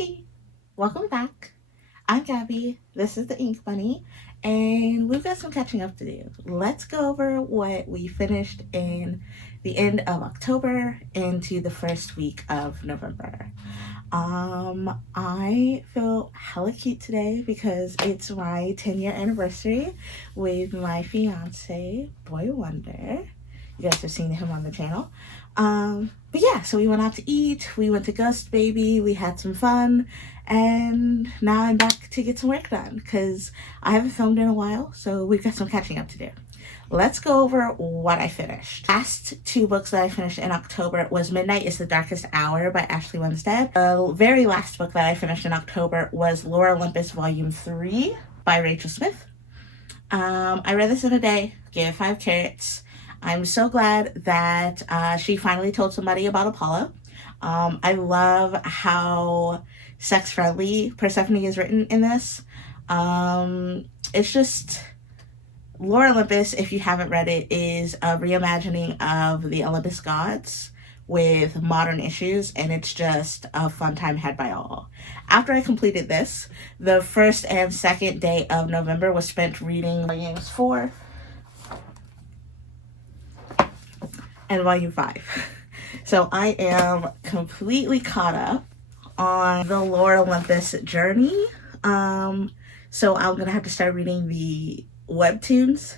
Hey, welcome back. I'm Gabby. This is the Inkbunnie, and we've got some catching up to do. Let's go over what we finished in the end of October into the first week of November. I feel hella cute today because it's my 10-year anniversary with my fiance, Boy Wonder. You guys have seen him on the channel. But yeah, so we went out to eat, we went to Ghost Baby, we had some fun, and now I'm back to get some work done because I haven't filmed in a while, so we've got some catching up to do. Let's go over what I finished. Last two books that I finished in October was Midnight is the Darkest Hour by Ashley Winstead. The very last book that I finished in October was Lore Olympus Volume 3 by Rachel Smith. I read this in a day, gave it 5 carrots. I'm so glad that she finally told somebody about Apollo. I love how sex-friendly Persephone is written in this. It's just... Lore Olympus, if you haven't read it, is a reimagining of the Olympus gods with modern issues, and it's just a fun time had by all. After I completed this, the first and second day of November was spent reading volumes 4 and volume 5. So I am completely caught up on the Lore Olympus journey. So I'm gonna have to start reading the webtoons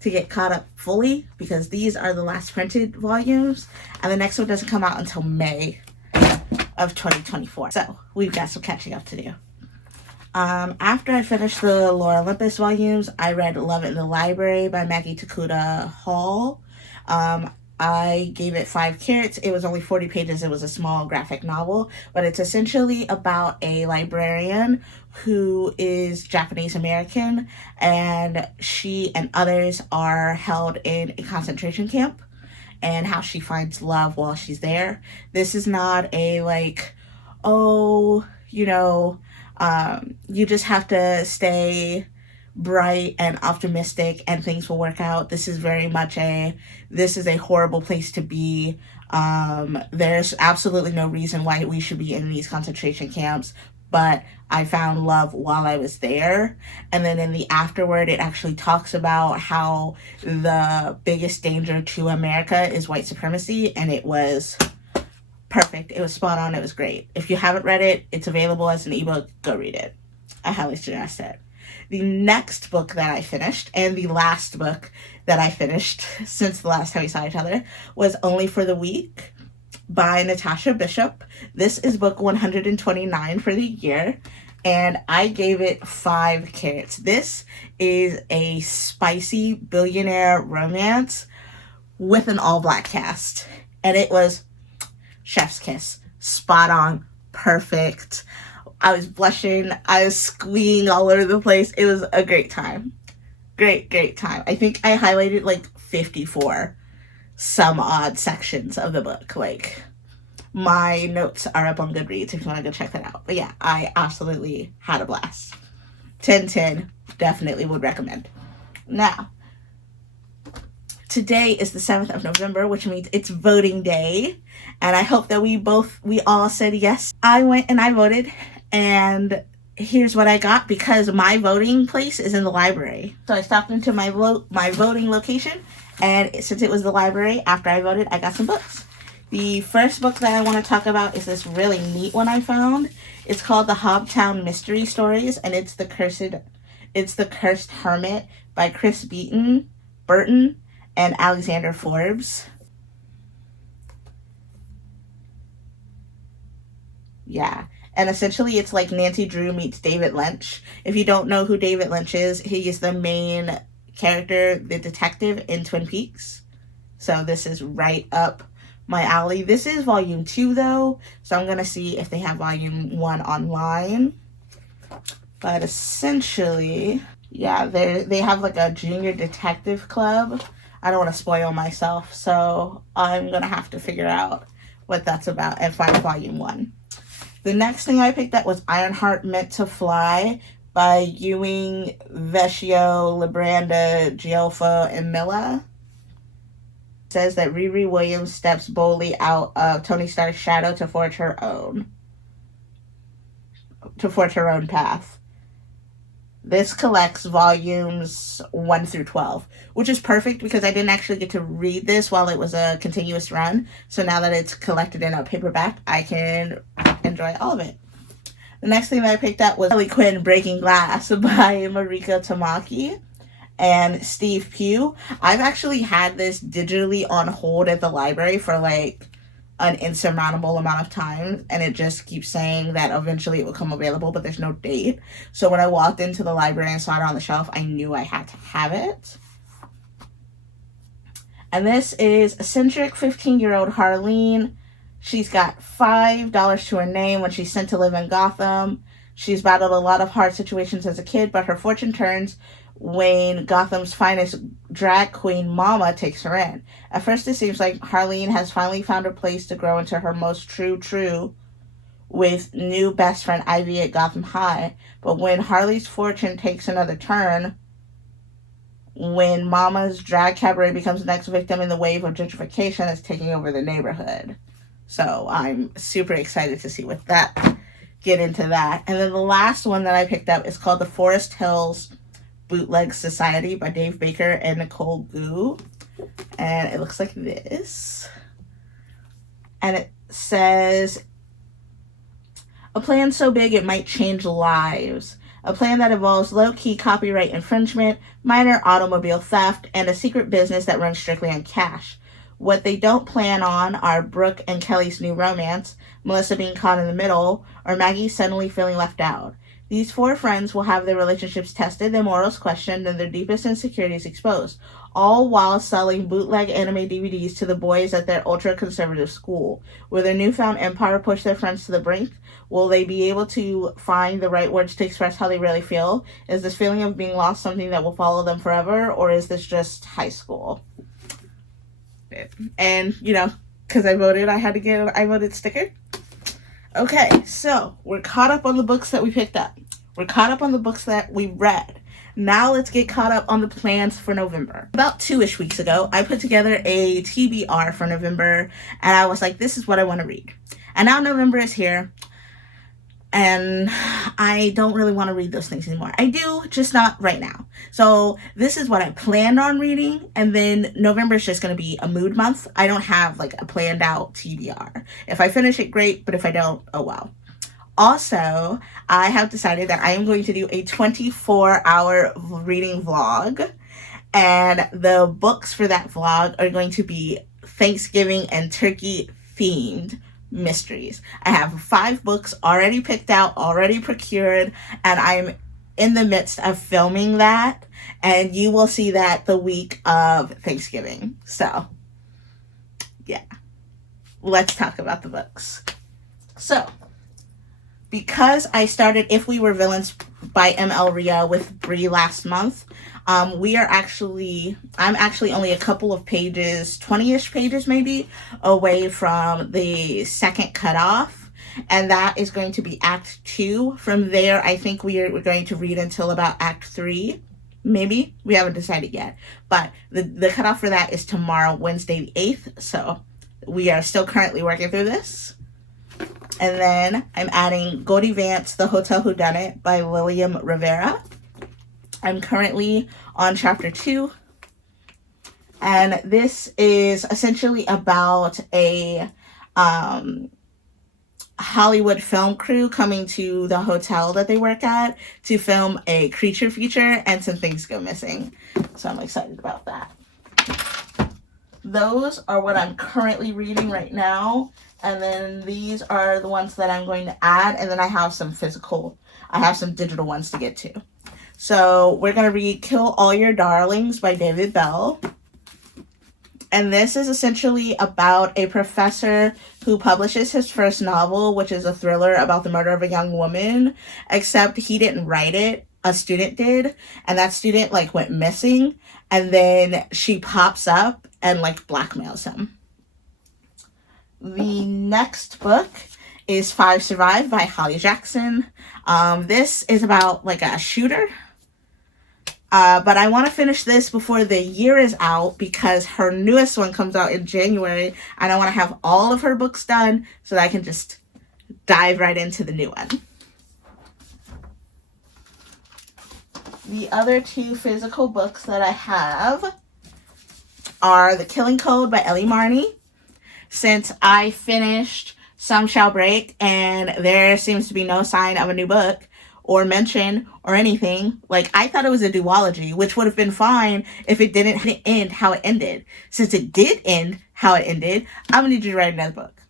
to get caught up fully because these are the last printed volumes, and the next one doesn't come out until May of 2024. So we've got some catching up to do. After I finished the Lore Olympus volumes, I read Love in the Library by Maggie Takuda Hall. I gave it 5 carrots. It was only 40 pages. It was a small graphic novel, but it's essentially about a librarian who is Japanese American, and she and others are held in a concentration camp, and how she finds love while she's there. This is not a you just have to stay bright and optimistic and things will work out. This is very much this is a horrible place to be. There's absolutely no reason why we should be in these concentration camps, but I found love while I was there. And then in the afterword, it actually talks about how the biggest danger to America is white supremacy, and it was perfect. It was spot on. It was great. If you haven't read it, it's available as an ebook. Go read it. I highly suggest it. The next book that I finished, and the last book that I finished since the last time we saw each other, was Only for the Week by Natasha Bishop. This is book 129 for the year, and I gave it 5 carrots. This is a spicy billionaire romance with an all-black cast, and it was chef's kiss. Spot on. Perfect. I was blushing. I was squeeing all over the place. It was a great time. Great time. I think I highlighted 54 some odd sections of the book. My notes are up on Goodreads if you want to go check that out. But yeah, I absolutely had a blast. 10/10. Definitely would recommend. Now, today is the 7th of November, which means it's voting day. And I hope that we all said yes. I went and I voted. And here's what I got, because my voting place is in the library. So I stopped into my voting location, and since it was the library, after I voted, I got some books. The first book that I want to talk about is this really neat one I found. It's called The Hobtown Mystery Stories, and it's The Cursed Hermit by Chris Burton and Alexander Forbes. Yeah. And essentially, it's like Nancy Drew meets David Lynch. If you don't know who David Lynch is, he is the main character, the detective in Twin Peaks. So this is right up my alley. This is volume 2, though. So I'm going to see if they have volume 1 online. But essentially, yeah, they have a junior detective club. I don't want to spoil myself, so I'm going to have to figure out what that's about and find volume 1. The next thing I picked up was Ironheart Meant to Fly by Ewing, Vecchio, Libranda, Giolfo, and Milla. It says that Riri Williams steps boldly out of Tony Stark's shadow to forge her own. to Forge Her Own Path. This collects volumes 1 through 12, which is perfect because I didn't actually get to read this while it was a continuous run. So now that it's collected in a paperback, I can enjoy all of it. The next thing that I picked up was Harley Quinn Breaking Glass by Marika Tamaki and Steve Pugh. I've actually had this digitally on hold at the library for like an insurmountable amount of time, and it just keeps saying that eventually it will come available, but there's no date. So when I walked into the library and saw it on the shelf, I knew I had to have it. And this is eccentric 15-year-old Harleen. She's got $5 to her name when she's sent to live in Gotham. She's battled a lot of hard situations as a kid, but her fortune turns when Gotham's finest drag queen Mama takes her in. At first it seems like Harleen has finally found her place to grow into her most true with new best friend Ivy at Gotham High. But when Harley's fortune takes another turn, when Mama's drag cabaret becomes the next victim in the wave of gentrification that's taking over the neighborhood. So I'm super excited to see what that, get into that. And then the last one that I picked up is called The Forest Hills Bootleg Society by Dave Baker and Nicole Gu. And it looks like this. And it says, a plan so big it might change lives. A plan that involves low-key copyright infringement, minor automobile theft, and a secret business that runs strictly on cash. What they don't plan on are Brooke and Kelly's new romance, Melissa being caught in the middle, or Maggie suddenly feeling left out. These four friends will have their relationships tested, their morals questioned, and their deepest insecurities exposed, all while selling bootleg anime DVDs to the boys at their ultra-conservative school. Will their newfound empire push their friends to the brink? Will they be able to find the right words to express how they really feel? Is this feeling of being lost something that will follow them forever, or is this just high school? And, you know, because I voted sticker. Okay, so we're caught up on the books that we picked up. We're caught up on the books that we read. Now let's get caught up on the plans for November. About 2-ish weeks ago, I put together a TBR for November, and I was like, this is what I want to read. And now November is here, and I don't really want to read those things anymore. I do, just not right now. So this is what I planned on reading, and then November is just going to be a mood month. I don't have like a planned out TBR. If I finish it, great, but if I don't, oh well. Also, I have decided that I am going to do a 24-hour reading vlog, and the books for that vlog are going to be Thanksgiving and turkey themed mysteries. I have 5 books already picked out, already procured, and I'm in the midst of filming that, and you will see that the week of Thanksgiving. So, yeah. Let's talk about the books. So, because I started If We Were Villains by M.L. Ria with Bree last month, I'm actually only a couple of pages, 20-ish pages maybe, away from the second cutoff, and that is going to be Act 2. From there, I think we're going to read until about Act 3, maybe. We haven't decided yet, but the cutoff for that is tomorrow, Wednesday the 8th, so we are still currently working through this. And then I'm adding Goldie Vance, The Hotel Whodunit by William Rivera. I'm currently on chapter 2. And this is essentially about a Hollywood film crew coming to the hotel that they work at to film a creature feature, and some things go missing. So I'm excited about that. Those are what I'm currently reading right now. And then these are the ones that I'm going to add. And then I have some digital ones to get to. So we're going to read Kill All Your Darlings by David Bell. And this is essentially about a professor who publishes his first novel, which is a thriller about the murder of a young woman, except he didn't write it. A student did. And that student went missing. And then she pops up and blackmails him. The next book is 5 Survive by Holly Jackson. This is about a shooter. But I want to finish this before the year is out because her newest one comes out in January, and I want to have all of her books done so that I can just dive right into the new one. The other two physical books that I have are The Killing Code by Ellie Marney. Since I finished Some Shall Break and there seems to be no sign of a new book or mention or anything, like, I thought it was a duology, which would have been fine if it didn't end how it ended. Since it did end how it ended, I'm gonna need you to write another book.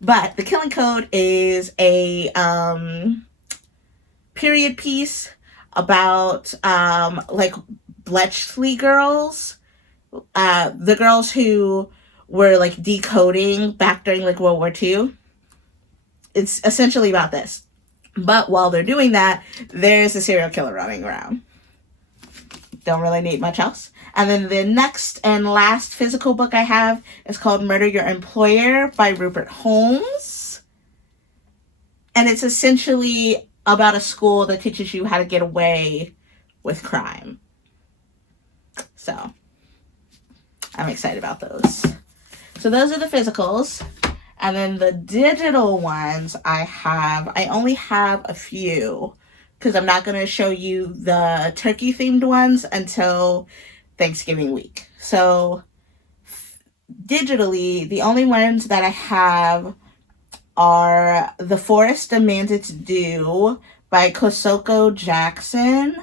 But The Killing Code is a period piece about like Bletchley girls, the girls who were like decoding back during like World War II. It's essentially about this. But while they're doing that, there's a serial killer running around. Don't really need much else. And then the next and last physical book I have is called Murder Your Employer by Rupert Holmes. And it's essentially about a school that teaches you how to get away with crime. So, I'm excited about those. So those are the physicals. And then the digital ones I only have a few, because I'm not going to show you the turkey themed ones until Thanksgiving week. So digitally, the only ones that I have are The Forest Demands Its Due by Kosoko Jackson.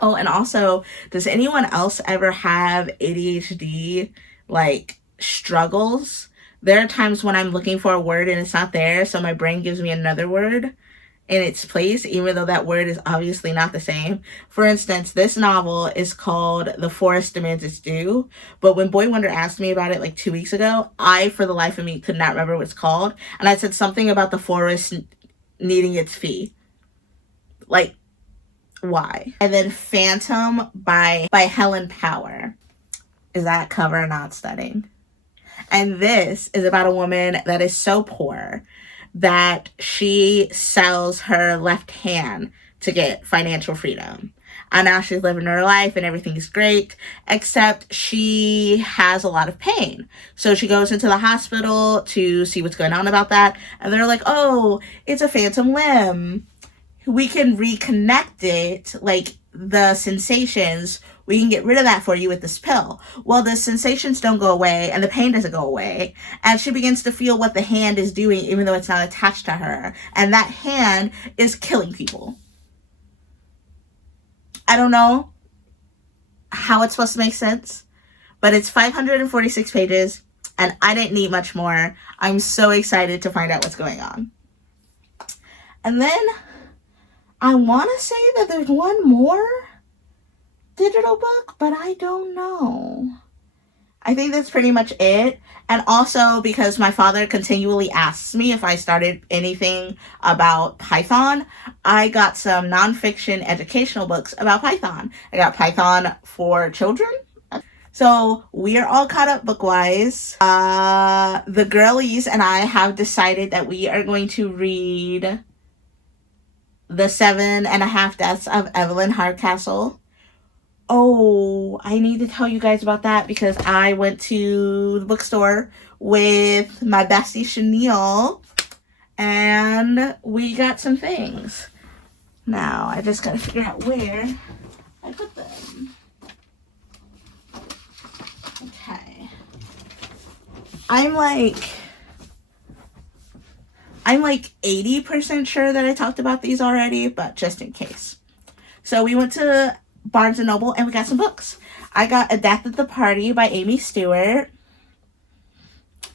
Oh, and also, does anyone else ever have ADHD, like, struggles? There are times when I'm looking for a word and it's not there, so my brain gives me another word in its place, even though that word is obviously not the same. For instance, this novel is called The Forest Demands Its Due, but when Boy Wonder asked me about it like 2 weeks ago, I, for the life of me, could not remember what it's called, and I said something about the forest needing its fee. Like, why? And then Phantom by Helen Power. Is that cover not stunning? And this is about a woman that is so poor that she sells her left hand to get financial freedom. And now she's living her life and everything's great, except she has a lot of pain. So she goes into the hospital to see what's going on about that. And they're like, oh, it's a phantom limb. We can reconnect it, like the sensations, we can get rid of that for you with this pill. Well, the sensations don't go away and the pain doesn't go away. And she begins to feel what the hand is doing, even though it's not attached to her. And that hand is killing people. I don't know how it's supposed to make sense, but it's 546 pages and I didn't need much more. I'm so excited to find out what's going on. And then I want to say that there's one more digital book, but I don't know. I think that's pretty much it. And also because my father continually asks me if I started anything about Python, I got some nonfiction educational books about Python. I got Python for children. So we are all caught up book-wise. The girlies and I have decided that we are going to read The 7.5 Deaths of Evelyn Hardcastle. Oh, I need to tell you guys about that because I went to the bookstore with my bestie Chanel and we got some things. Now, I just gotta figure out where I put them. Okay. I'm like 80% sure that I talked about these already, but just in case. So we went to Barnes & Noble and we got some books. I got A Death at the Party by Amy Stewart.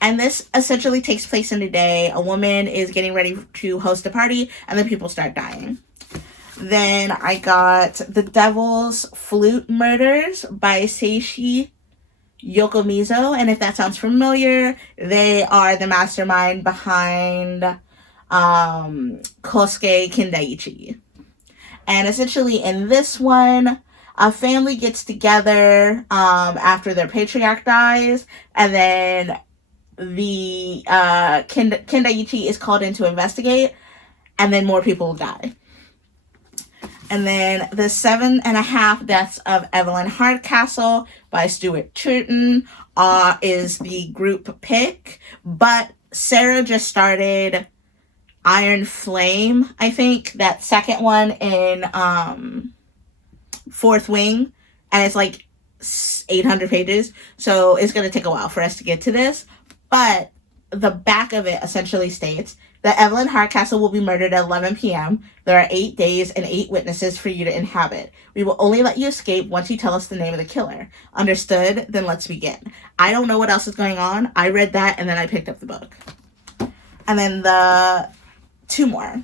And this essentially takes place in a day. A woman is getting ready to host a party and then people start dying. Then I got The Devil's Flute Murders by Seishi Yokomizo. And if that sounds familiar, they are the mastermind behind Kosuke Kindaichi. And essentially in this one, a family gets together after their patriarch dies, and then the Kindaichi is called in to investigate, and then more people die. And then The 7.5 Deaths of Evelyn Hardcastle by Stuart Turton is the group pick, but Sarah just started Iron Flame, I think. That second one in Fourth Wing. And it's like 800 pages. So it's going to take a while for us to get to this. But the back of it essentially states that Evelyn Hardcastle will be murdered at 11 p.m. There are 8 days and 8 witnesses for you to inhabit. We will only let you escape once you tell us the name of the killer. Understood? Then let's begin. I don't know what else is going on. I read that and then I picked up the book. And then the 2 more.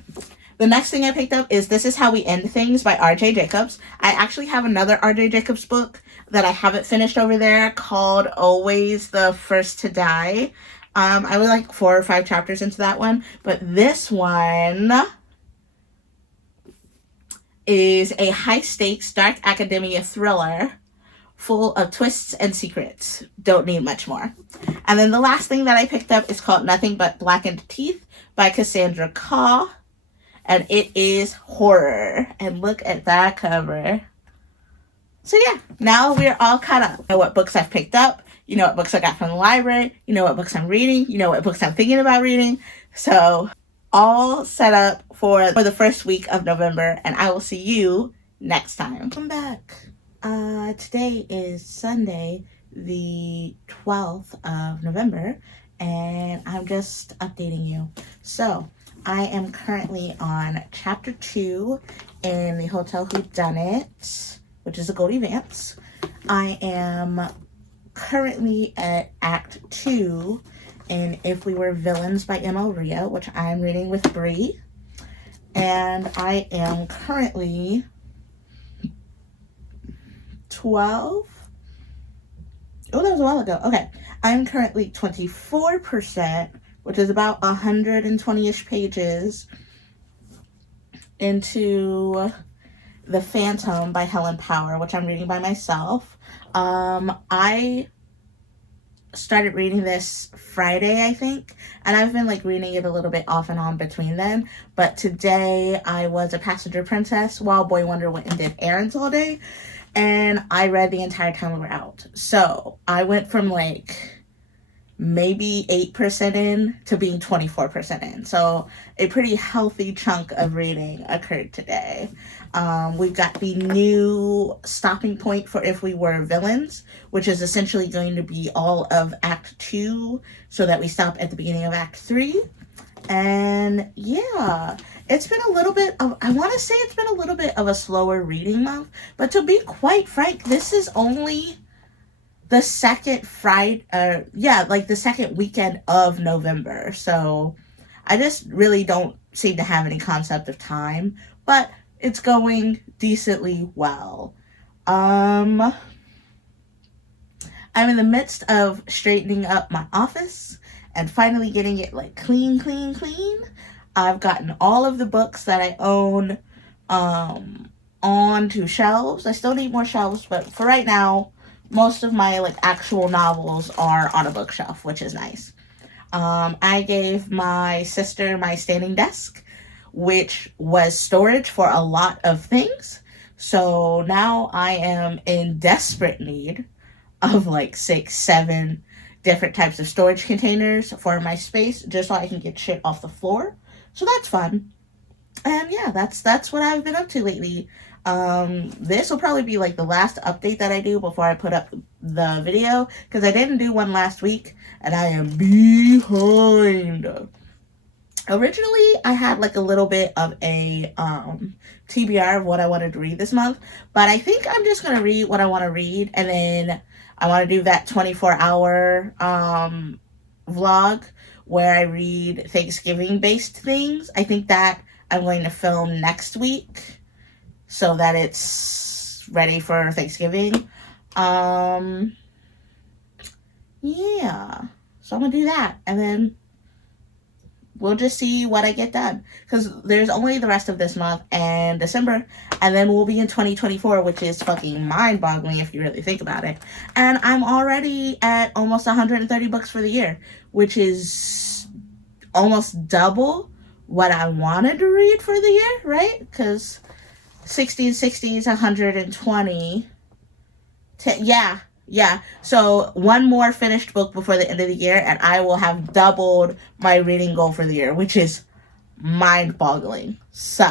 The next thing I picked up is This Is How We End Things by R.J. Jacobs. I actually have another R.J. Jacobs book that I haven't finished over there called Always the First to Die. I was like 4 or 5 chapters into that one. But this one is a high-stakes dark academia thriller full of twists and secrets. Don't need much more. And then the last thing that I picked up is called Nothing But Blackened Teeth by Cassandra Khaw. And it is horror. And look at that cover. So yeah, now we're all caught up. You know what books I've picked up. You know what books I got from the library. You know what books I'm reading. You know what books I'm thinking about reading. So all set up for the first week of November. And I will see you next time. Welcome back. Today is Sunday, the 12th of November. And I'm just updating you. So I am currently on chapter 2 in the Hotel Whodunit, which is a Goldie Vance. I am currently at Act 2 in If We Were Villains by M.L. Rio, which I'm reading with Bree. And I am currently 12. Oh, that was a while ago. Okay. I'm currently 24%, which is about 120-ish pages into The Phantom by Helen Power, which I'm reading by myself. I started reading this Friday, I think, and I've been like reading it a little bit off and on between then, but today I was a passenger princess while Boy Wonder went and did errands all day, and I read the entire time we were out. So I went from like maybe 8% in to being 24% in. So a pretty healthy chunk of reading occurred today. We've got the new stopping point for If We Were Villains, which is essentially going to be all of Act 2, so that we stop at the beginning of Act 3. And yeah, it's been a little bit of, I want to say it's been a little bit of a slower reading month, but to be quite frank, this is only the second Friday, the second weekend of November. So I just really don't seem to have any concept of time, but it's going decently well. I'm in the midst of straightening up my office and finally getting it like clean. I've gotten all of the books that I own onto shelves. I still need more shelves, but for right now, most of my like actual novels are on a bookshelf, which is nice. I gave my sister my standing desk, which was storage for a lot of things. So now I am in desperate need of like 6, 7 different types of storage containers for my space, just so I can get shit off the floor. So that's fun. And yeah, that's what I've been up to lately. This will probably be like the last update that I do before I put up the video, because I didn't do one last week and I am behind. Originally, I had like a little bit of a TBR of what I wanted to read this month, but I think I'm just going to read what I want to read, and then I want to do that 24-hour vlog where I read Thanksgiving-based things. I think that I'm going to film next week so that it's ready for Thanksgiving. Yeah, so I'm going to do that, and then we'll just see what I get done, because there's only the rest of this month and December, and then we'll be in 2024, which is fucking mind-boggling if you really think about it. And I'm already at almost 130 books for the year, which is almost double what I wanted to read for the year, right? Because 60 and 60 is 120. Yeah, so one more finished book before the end of the year, and I will have doubled my reading goal for the year, which is mind-boggling. So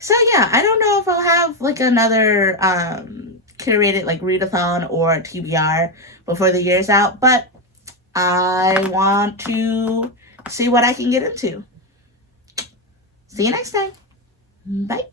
yeah, I don't know if I'll have like another curated like readathon or TBR before the year's out, but I want to see what I can get into. See you next time. Bye.